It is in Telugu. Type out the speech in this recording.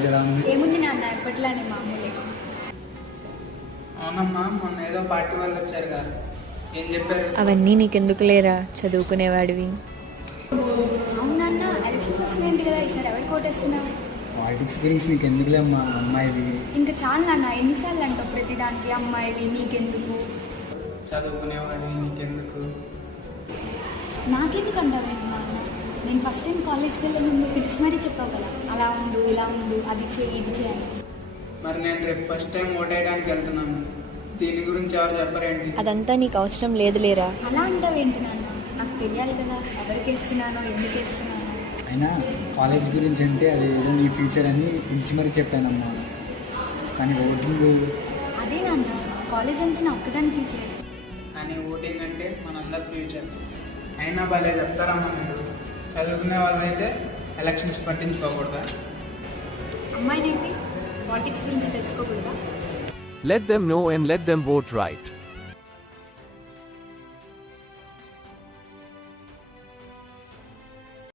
కాలేజ్ ఎలా ఉంది? ఏముంది నాన్న, ఎప్పట్లానే మామూలే. అవునమ్మా, మొన్న ఏదో పార్టీ వాళ్ళు వచ్చారు కదా, ఏం చెప్పారు? అవన్నీ నీకెందుకు లేరా, చదువుకునేవాడివి. అవునన్న, ఎలక్షన్స్ వస్తున్నాయండి కదా, ఈసారి ఎవరు కోటేస్తున్నావు? పాలిటిక్స్ గురించి నీకు ఎందుకులే అమ్మా, అమ్మాయివి. ఇంకా చాలా నాన్న, ఎన్నిసార్లు అంటావు ప్రతిదానికి అమ్మాయివి నీకెందుకు? చదువుకునేవాడిని నీకెందుకు? నాకెందుకు అంటావేంటి నాన్న? నేను ఫస్ట్ టైం కాలేజ్కి వెళ్ళే ముందు పిలిచి మరీ చెప్పావు కదా, అలా ఉండు ఇలా ఉండు, అది చేయి ఇది చేయాలి. మరి నేను రేపు ఫస్ట్ టైం ఓటేయడానికి వెళ్తున్నాను, దీని గురించి ఎవరు చెప్పరేంటి? అదంతా నీకు అవసరం లేదులేరా. అలా అంటావేంటి నాన్న? నాకు తెలియాలి కదా ఎవరికి వేస్తున్నానో ఎందుకు వేస్తున్నానో. అయినా కాలేజ్ గురించి అంటే అది ఏదో నీ ఫ్యూచర్ అని పిలిచి మరీ చెప్పానమ్మా. కానీ ఓటింగ్ అదే నాన్న, కాలేజ్ అంటే నా ఒక్కదాని ఫ్యూచర్. కానీ ఓటింగ్ అంటే మనందరి ఫ్యూచర్. అయినా భలే చెప్తారమ్మా మీరు. చదువుకునే వాళ్ళైతే ఎలక్షన్స్ పట్టించుకోకూడదా? అమ్మాయినైతే పాలిటిక్స్ గురించి తెలుసుకోకూడదా? Let them know and let them vote right.